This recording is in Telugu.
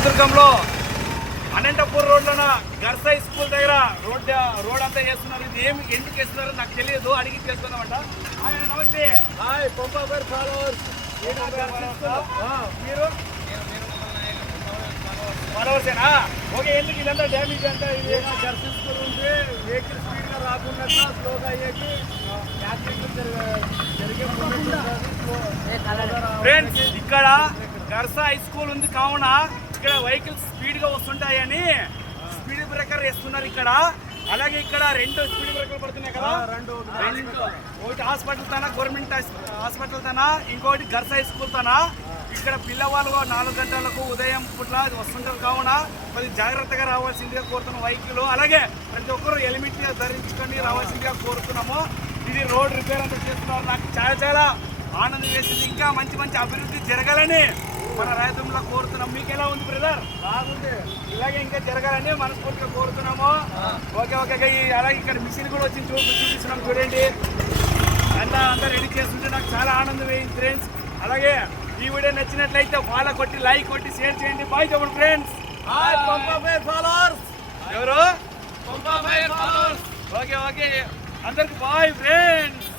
రాయదుర్గంలో అనంతపూర్ రోడ్లోన గర్సై స్కూల్ దగ్గర రోడ్ అంతా చేస్తున్నారు. ఇది ఏమి ఎందుకు చేస్తున్నారో నాకు తెలియదు, అడిగి చేస్తున్నామంట. ఆయన నమస్తే. హాయ్ పంపాపేర్ ఫాలోవర్స్. మీరు ఫాలోవర్సేనా? ఓకే. ఎందుకు ఇదంతా డ్యామేజ్ అంతా? ఇది గర్సై స్కూల్ ఉంది, వెహికల్ స్పీడ్గా రాకుండా స్లోగా అయ్యేకి యాక్సిడెంట్లు జరిగే ఫ్రెండ్స్, ఇక్కడ గర్సా హై స్కూల్ ఉంది కావున ఇక్కడ వెహికల్స్ స్పీడ్గా వస్తుంటాయని స్పీడ్ బ్రేకర్ వేస్తున్నారు ఇక్కడ. అలాగే ఇక్కడ 2 స్పీడ్ బ్రేకర్లు పడుతున్నాయి కదా, ఒకటి హాస్పిటల్ తన, గవర్నమెంట్ హాస్పిటల్ తన, ఇంకోటి గర్సా హై స్కూల్ తన. ఇక్కడ పిల్లవాళ్ళు 4 గంటలకు ఉదయం పూట్ల వస్తుంటారు కావున కొద్దిగా జాగ్రత్తగా రావాల్సిందిగా కోరుతున్నాం వెహికల్. అలాగే ప్రతి ఒక్కరు హెల్మెట్ ధరించుకొని రావాల్సిందిగా కోరుతున్నాము. ఇది రోడ్ రిపేర్ అంతా చేస్తున్నారు. నాకు చాలా ఆనందం వేసింది. ఇంకా మంచి అభివృద్ధి జరగాలని మన రాయదుర్గంలో కోరుతున్నాం. మీకు ఎలా ఉంది బ్రదర్? బాగుంది. ఇలాగే ఇంకా జరగాలని మనస్ఫూర్తిగా కోరుతున్నాము. ఓకే. అలాగే ఇక్కడ మిషన్ కూడా వచ్చి చూపిస్తున్నాం చూడండి. అంతా రెడీ చేస్తుంటే నాకు చాలా ఆనందం వేయింది ఫ్రెండ్స్. అలాగే ఈ వీడియో నచ్చినట్లయితే ఫాలో కొట్టి, లైక్ కొట్టి, షేర్ చేయండి. బాయ్ చెప్పండి ఫ్రెండ్స్. హాయ్ పంపాపేర్ ఫాలోవర్స్. ఎవరు? పంపాపేర్ ఫాలోవర్స్. ఓకే. అందరికి బాయ్ ఫ్రెండ్స్.